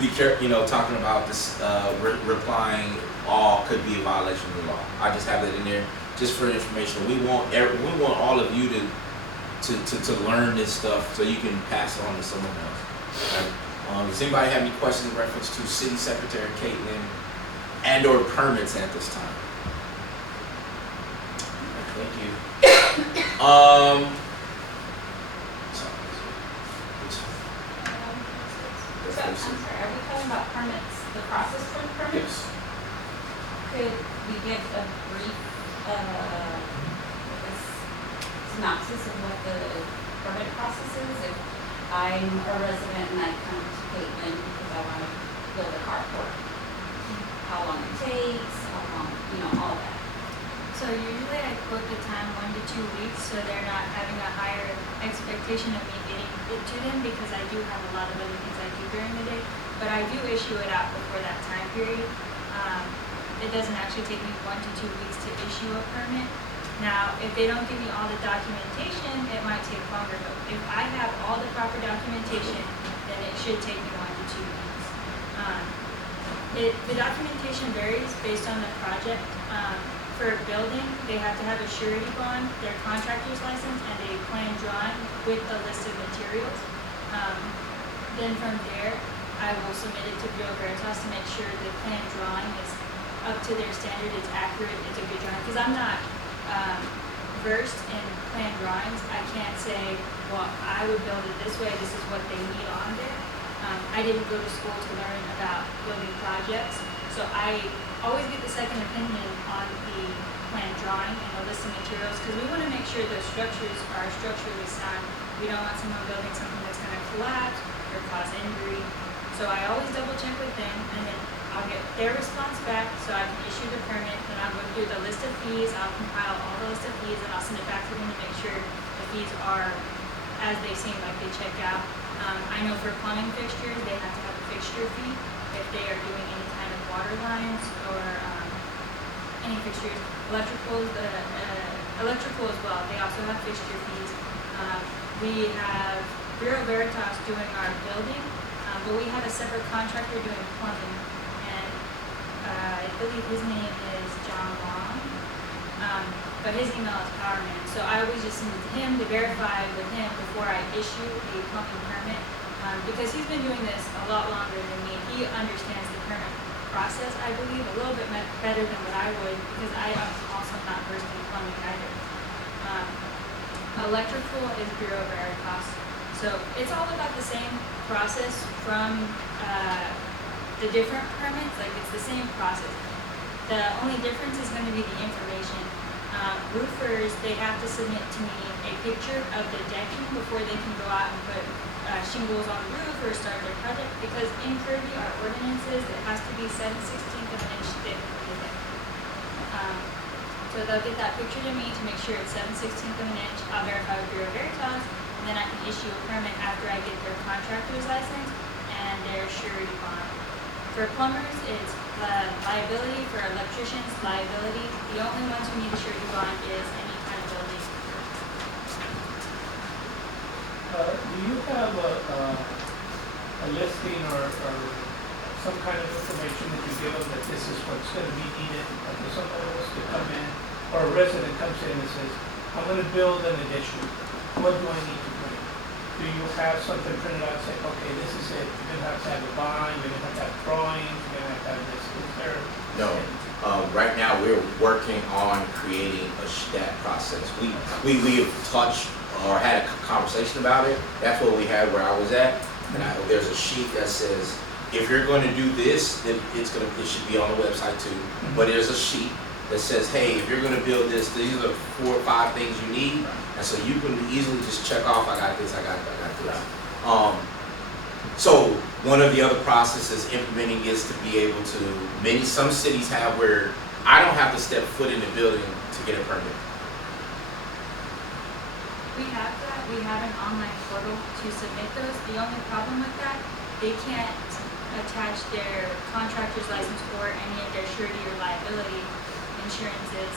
Be careful, talking about this, replying all could be a violation of the law. I just have that in there just for information. We want all of you to learn this stuff so you can pass it on to someone else. Right? Does anybody have any questions in reference to City Secretary Caitlin and/or permits at this time? Thank you. So, I'm sorry, are we talking about permits, the process for the permits? Yes. Could we get a brief synopsis of what the permit process is? If I'm a resident and I come to Caitlin because I want to build a carport, how long it takes, how long, all that. So usually I book the time 1 to 2 weeks, so they're not having a higher expectation of me getting it to them, because I do have a lot of other things I do during the day. But I do issue it out before that time period. It doesn't actually take me 1 to 2 weeks to issue a permit. Now, if they don't give me all the documentation, it might take longer. But if I have all the proper documentation, then it should take me 1 to 2 weeks. The documentation varies based on the project. For a building, they have to have a surety bond, their contractor's license, and a plan drawing with the list of materials. Then from there, I will submit it to Bureau Veritas to make sure the plan drawing is up to their standard, it's accurate, it's a good drawing. Because I'm not versed in plan drawings, I can't say, well, I would build it this way, this is what they need on there. I didn't go to school to learn about building projects, so I always get the second opinion on the plan drawing and the list of materials, because we want to make sure the structures are structurally sound. We don't want someone building something that's going to collapse or cause injury. So I always double check with them, and then I'll get their response back so I can issue the permit. Then I'll go through the list of fees, I'll compile all the list of fees, and I'll send it back to them to make sure the fees are as they seem, like they check out. I know for plumbing fixtures, they have to have a fixture fee if they are doing any kind of water lines or any fixtures. Electrical as well, they also have fixture fees. We have Bureau Veritas doing our building, but we have a separate contractor doing plumbing, and I believe his name is John Long, but his email is Powerman. So I always just send it to him to verify with him before I issue a plumbing permit, because he's been doing this a lot longer than me. He understands the permit process, I believe, a little bit better than what I would, because I am also not versed in plumbing either. Electrical is Bureau Veritas. So it's all about the same process from the different permits, like it's the same process. The only difference is going to be the information. Roofers, they have to submit to me a picture of the decking before they can go out and put shingles on the roof or start their project, because in Kirby, our ordinances, it has to be 7/16 of an inch thick for the deck. So they'll get that picture to me to make sure it's 7/16 of an inch. I'll verify with Bureau Veritas, and then I can issue a permit after I get their contractor's license and their surety bond. For plumbers, it's liability. For electricians, liability. The only ones who need a surety bond is any kind of building. Do you have a listing or some kind of information that you give them that this is what's going to be needed? Like if someone wants to come in, or a resident comes in and says, I'm going to build an addition, what do I need to bring? Do you have something printed out and say, okay, this is it, you're going to have a bond, you're going to have drawings, you're going to have this? Is there? No. Right now we're working on creating that process. We have touched or had a conversation about it. That's what we had where I was at. And there's a sheet that says, if you're going to do this, then it should be on the website too. Mm-hmm. But there's a sheet that says, hey, if you're going to build this, these are 4 or 5 things you need. And so you can easily just check off, I got this, I got this. So one of the other processes implementing is to be able to, some cities have where I don't have to step foot in the building to get a permit. We have that. We have an online portal to submit those. The only problem with that, they can't attach their contractor's license or any of their surety or liability insurances.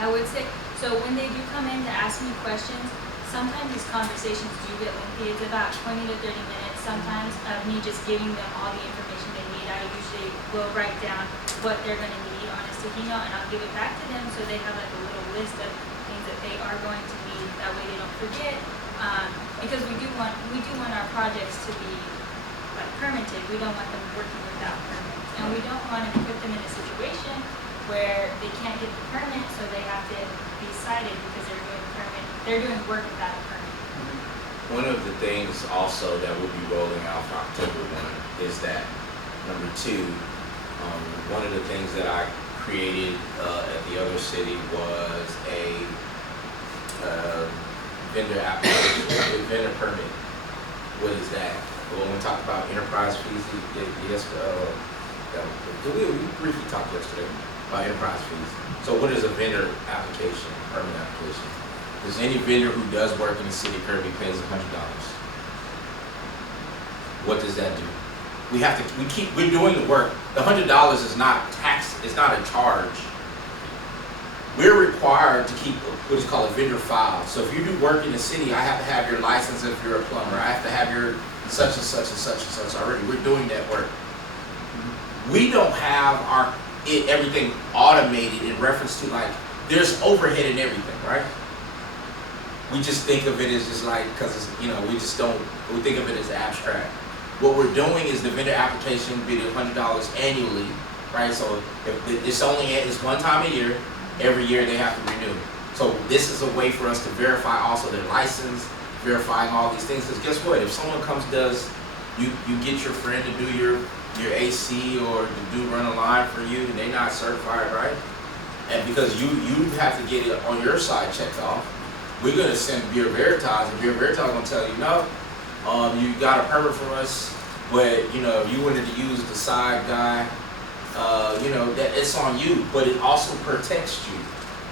I would say, so when they do come in to ask me questions, sometimes these conversations do get lengthy. It's about 20 to 30 minutes sometimes of me just giving them all the information they need. I usually will write down what they're gonna need on a sticky note, and I'll give it back to them so they have like a little list of things that they are going to need. That way they don't forget. Because we do want our projects to be like permitted. We don't want them working without permits, and we don't want to put them in a situation where they can't get the permit, so they have to be cited because they're doing work without a permit. One of the things also that we'll be rolling out for October 1 is that number 2, one of the things that I created at the other city was a vendor application, a vendor permit. What is that? Well, when we talked about enterprise fees, yes, we briefly talked yesterday about enterprise fees. So what is a vendor application, permit application? Is any vendor who does work in the city of Kirby pays $100. What does that do? We're doing the work. The $100 is not tax, it's not a charge. We're required to keep what is called a vendor file. So if you do work in the city, I have to have your license if you're a plumber. I have to have your such and such and such and such already. We're doing that work. We don't have everything automated in reference to like, there's overhead in everything, right? We just think of it as just like, because we think of it as abstract. What we're doing is the vendor application be $100 annually, right? So if it's one time a year. Every year they have to renew. So this is a way for us to verify also their license, verifying all these things. Because guess what? If someone you get your friend to do your AC or to run a line for you, and they're not certified, right? And because you have to get it on your side checked off, we're gonna send Bureau Veritas, and Bureau Veritas gonna tell you, no, you got a permit from us, but you wanted to use the side guy. That it's on you, but it also protects you.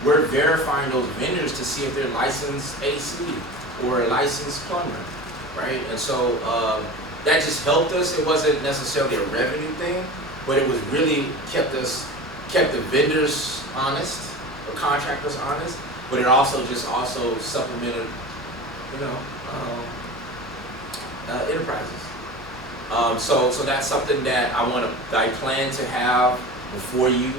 We're verifying those vendors to see if they're licensed AC or a licensed plumber, right? And so that just helped us. It wasn't necessarily a revenue thing, but it was really kept the vendors honest, the contractors honest, but it also supplemented, enterprises. So that's something that I plan to have before you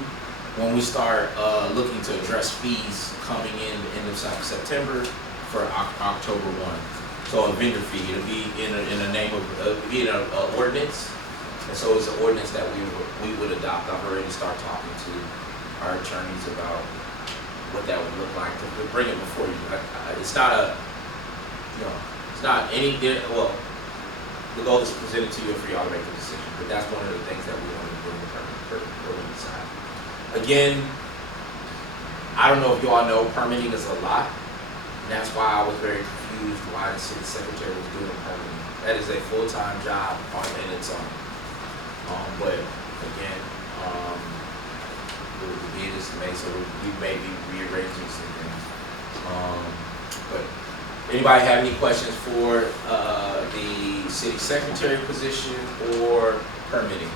when we start looking to address fees coming in the end of September for October 1. So a vendor fee, it'll be in the name of be in an ordinance, and so it's an ordinance that we would adopt. I've already started talking to our attorneys about what that would look like to bring it before you. It's not the goal is to present it to you for y'all to make the decision, but that's one of the things that we want to bring the permitting side. Again, I don't know if you all know, permitting is a lot, and that's why I was very confused why the city secretary was doing permitting. That is a full-time job in its own. But again, the bid is made, so we may be rearranging some things. But anybody have any questions for the city secretary position or permitting?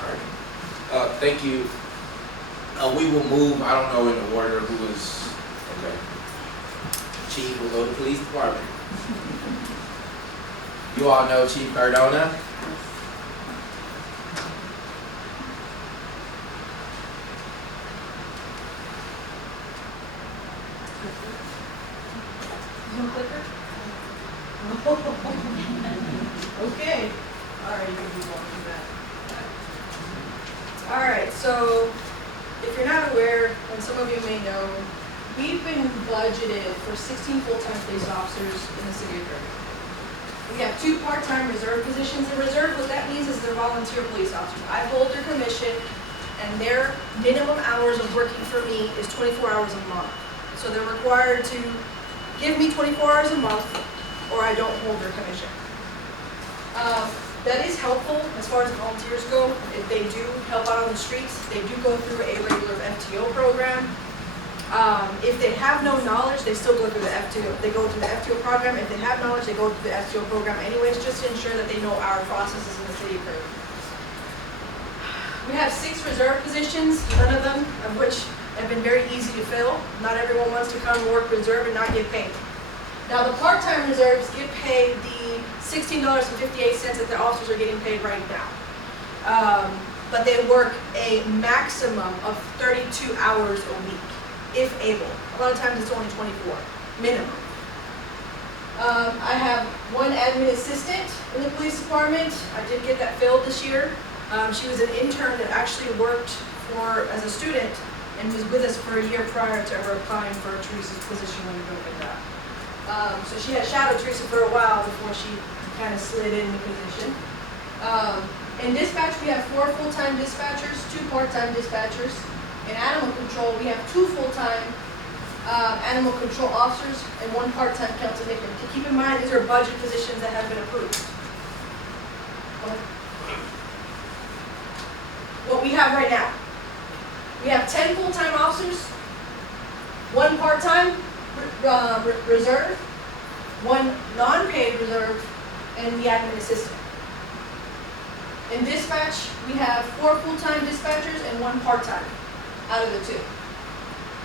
All right. Thank you. We will move, I don't know in the order who is, okay. Chief will go to police department. You all know Chief Cardona? Okay. All right, you can move on from that. All right, so if you're not aware, and some of you may know, we've been budgeted for 16 full-time police officers in the city of Kirby. We have 2 part-time reserve positions. In reserve, what that means is they're volunteer police officers. I hold their commission, and their minimum hours of working for me is 24 hours a month. So they're required to give me 24 hours a month, or I don't hold their commission. That is helpful as far as volunteers go. If they do help out on the streets, they do go through a regular FTO program. If they have no knowledge, they still go through the FTO. They go through the FTO program. If they have knowledge, they go through the FTO program anyways, just to ensure that they know our processes in the city of Kirby. We have 6 reserve positions, none of them of which have been very easy to fill. Not everyone wants to come work reserve and not get paid. Now, the part-time reserves get paid the $16.58 that the officers are getting paid right now. But they work a maximum of 32 hours a week, if able. A lot of times it's only 24, minimum. I have one admin assistant in the police department. I did get that filled this year. She was an intern that actually worked as a student and was with us for a year prior to her applying for Teresa's position when we opened that. So she had shadowed Teresa for a while before she kind of slid in the position. In dispatch, we have 4 full-time dispatchers, 2 part-time dispatchers. In animal control, we have 2 full-time animal control officers and 1 part-time county victim. To keep in mind, these are budget positions that have been approved. What we have right now, we have 10 full-time officers, 1 part-time reserve, 1 non-paid reserve, and the admin assistant. In dispatch, we have 4 full-time dispatchers and 1 part-time out of the 2.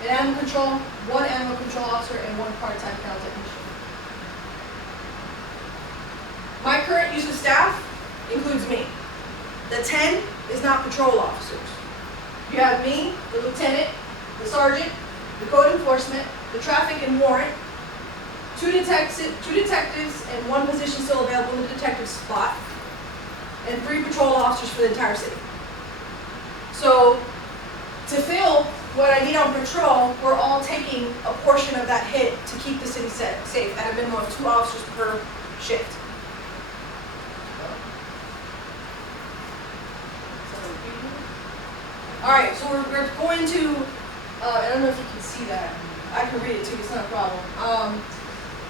In animal control, 1 animal control officer and 1 part-time county technician. My current use of staff includes me. The 10 is not patrol officers. You have me, the lieutenant, the sergeant, the code enforcement, the traffic and warrant, 2 detectives and 1 position still available in the detective spot, and 3 patrol officers for the entire city. So, to fill what I need on patrol, we're all taking a portion of that hit to keep the city safe at a minimum of 2 officers per shift. Alright, so we're going to, I don't know if you can see that. I can read it too, it's not a problem.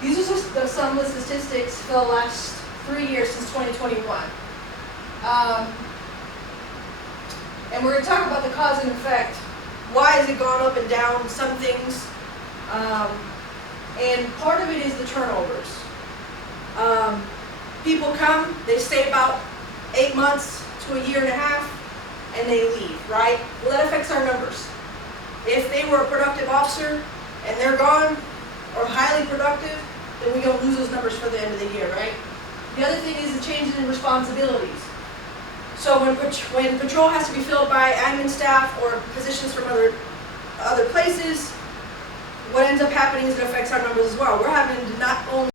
These are just some of the statistics for the last 3 years since 2021. And we're going to talk about the cause and effect. Why has it gone up and down, some things? And part of it is the turnovers. People come, they stay about 8 months to a year and a half, and they leave, right? Well, that affects our numbers. If they were a productive officer and they're gone, or highly productive, then we're going to lose those numbers for the end of the year, right? The other thing is the changes in responsibilities. So when patrol has to be filled by admin staff or positions from other places, what ends up happening is it affects our numbers as well. We're having to not only